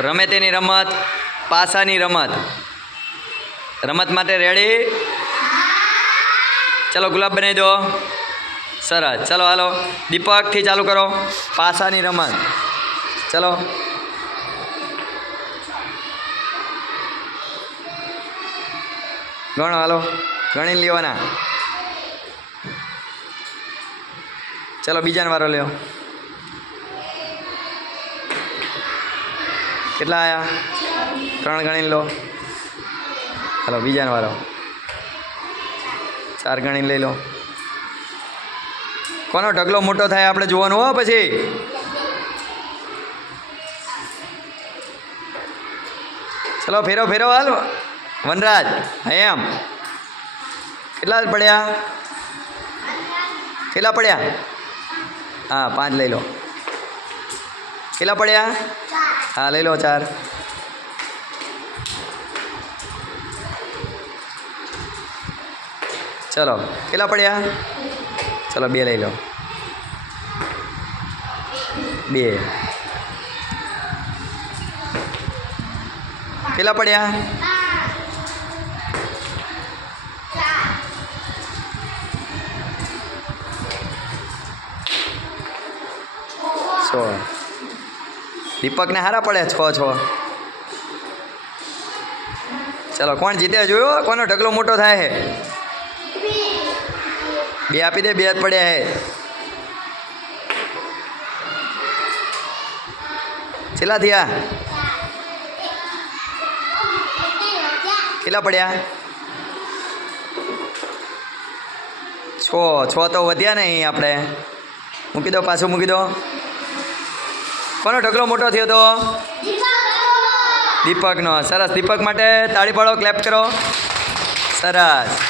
રમે તેની રમત, પાસાની રમત. રમત માટે રેડી ચલો ગુલાબ બનાવી દો. સરસ. ચલો, હાલો. દીપકથી ચાલુ કરો. પાસાની રમત. ચલો. ગણો, હાલો. ગણી લેવાના. ચલો, બીજાનો વારો લ્યો. કેટલા આવ્યા ત્રણ ગણી લો. ચાલો બીજાનો વારો ચાર ગણી લઈ લો. કોનો ઢગલો મોટો થાય આપણે જોવાનું, હો પછી? ચલો, ફેરો ફેરો, હાલ. વનરાજ એમ. કેટલા પડ્યા? કેટલા પડ્યા? હા, પાંચ લઈ લો. કેટલા પડ્યા? હા લઈ લો ચાર. ચલો કેટલા પડ્યા? ચલો બે લઈ લો. બે. કેટલા પડ્યા? છ દીપકને હારા પડે છ છ. ચલો, કોણ જીતે જોયો કોનો ઢગલો મોટો થાય છે બે આપી દે, બે જ પડ્યા હે. કેટલા થયા? કેટલા પડ્યા? છ છ તો વધ્યા નહીં આપણે. મૂકી દો, પાછું મૂકી દો. કોનો ઢગલો મોટો થયો તો? દીપકનો. સરસ. દીપક માટે તાળી પાડો ક્લેપ કરો. સરસ.